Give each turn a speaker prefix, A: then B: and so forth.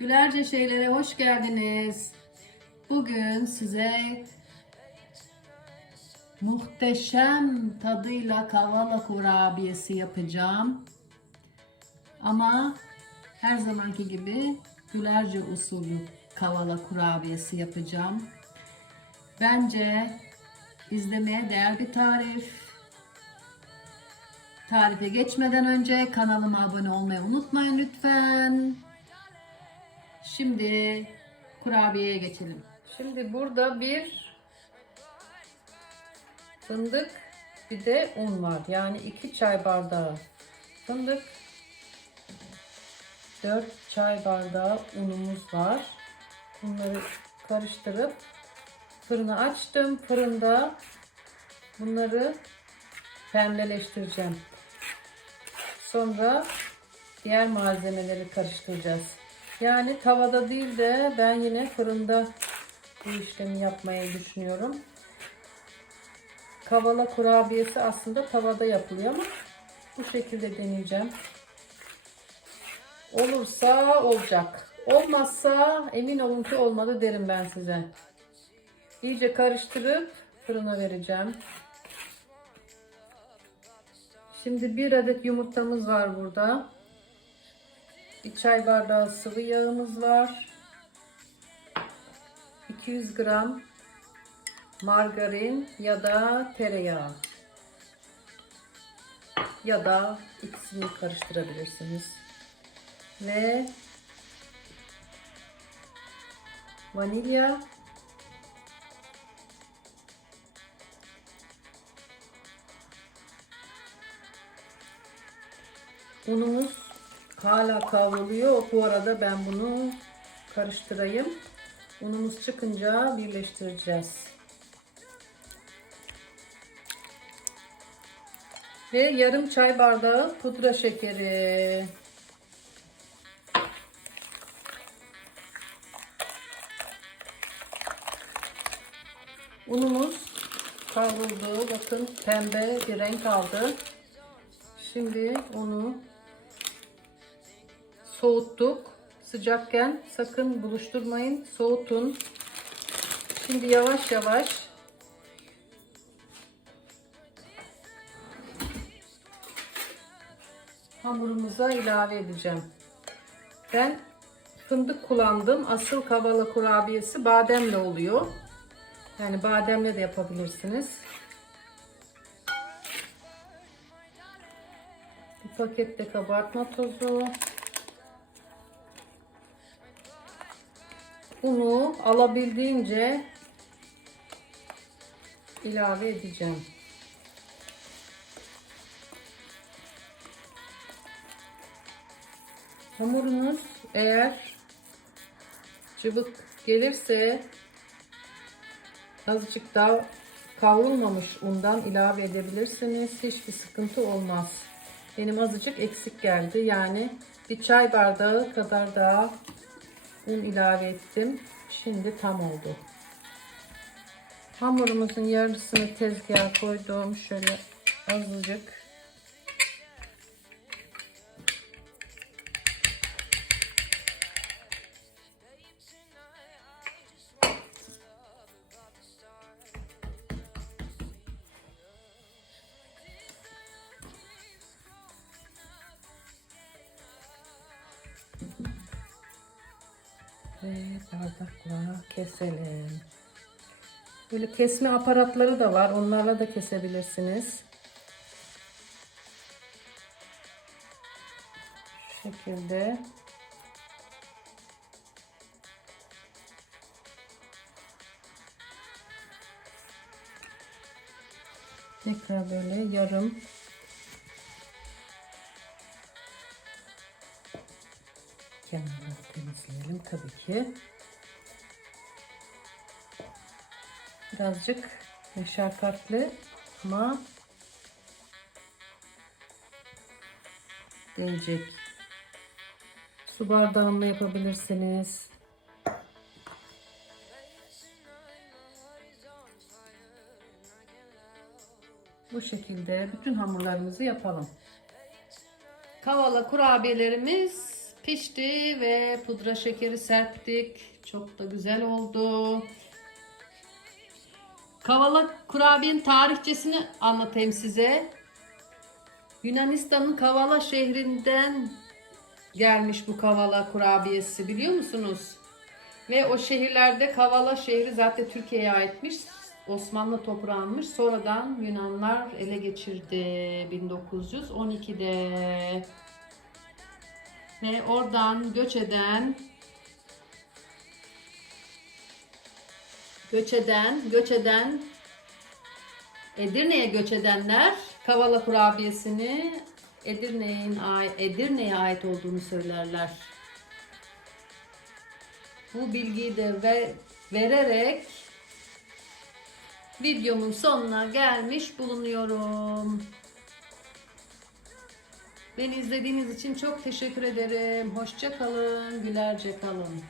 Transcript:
A: Gülerce Şeylere hoş geldiniz. Bugün size muhteşem tadıyla kavala kurabiyesi yapacağım. Ama her zamanki gibi Gülerce usulü kavala kurabiyesi yapacağım. Bence izlemeye değer bir tarif. Tarife geçmeden önce kanalıma abone olmayı unutmayın lütfen. Şimdi kurabiyeye geçelim. Şimdi burada bir fındık bir de un var. Yani iki çay bardağı fındık, 4 çay bardağı unumuz var. Bunları karıştırıp fırını açtım. Fırında bunları pembeleştireceğim. Sonra diğer malzemeleri karıştıracağız. Yani tavada değil de ben yine fırında bu işlemi yapmayı düşünüyorum. Kavala kurabiyesi aslında tavada yapılıyor ama bu şekilde deneyeceğim. Olursa olacak. Olmazsa emin olun ki olmadı derim ben size. İyice karıştırıp fırına vereceğim. Şimdi bir adet yumurtamız var burada. Bir çay bardağı sıvı yağımız var. 200 gram margarin ya da tereyağı. Ya da ikisini karıştırabilirsiniz. Ve vanilya Unumuz hala kavruluyor. Bu arada ben bunu karıştırayım. Unumuz çıkınca birleştireceğiz. Ve yarım çay bardağı pudra şekeri. Unumuz kavruldu. Bakın pembe bir renk aldı. Şimdi onu soğuttuk. Sıcakken sakın buluşturmayın. Soğutun. Şimdi yavaş yavaş hamurumuza ilave edeceğim. Ben fındık kullandım. Asıl kavala kurabiyesi bademle oluyor. Yani bademle de yapabilirsiniz. Bir pakette kabartma tozu. Unu alabildiğince ilave edeceğim. Hamurunuz eğer cıvık gelirse azıcık daha kavrulmamış undan ilave edebilirsiniz. Hiçbir sıkıntı olmaz. Benim azıcık eksik geldi. Yani bir çay bardağı kadar daha un ilave ettim. Şimdi tam oldu. Hamurumuzun yarısını tezgaha koydum. Şöyle azıcık. Ve bardakla keselim. Böyle kesme aparatları da var. Onlarla da kesebilirsiniz. Şu şekilde. Tekrar böyle yarım kenarları temizleyelim tabii ki. Birazcık meşakkatli ama değecek. Su bardağında yapabilirsiniz. Bu şekilde bütün hamurlarımızı yapalım. Kavala kurabiyelerimiz pişti ve pudra şekeri serptik. Çok da güzel oldu. Kavala kurabiyenin tarihçesini anlatayım size. Yunanistan'ın Kavala şehrinden gelmiş bu Kavala kurabiyesi biliyor musunuz? Ve o şehirlerde Kavala şehri zaten Türkiye'ye aitmiş. Osmanlı toprağıymış. Sonradan Yunanlar ele geçirdi 1912'de. Ve oradan göç eden göç eden, göç eden Edirne'ye göç edenler Kavala kurabiyesini Edirne'nin Edirne'ye ait olduğunu söylerler. Bu bilgiyi de ve, vererek videomun sonuna gelmiş bulunuyorum. Beni izlediğiniz için çok teşekkür ederim. Hoşça kalın, gülerce kalın.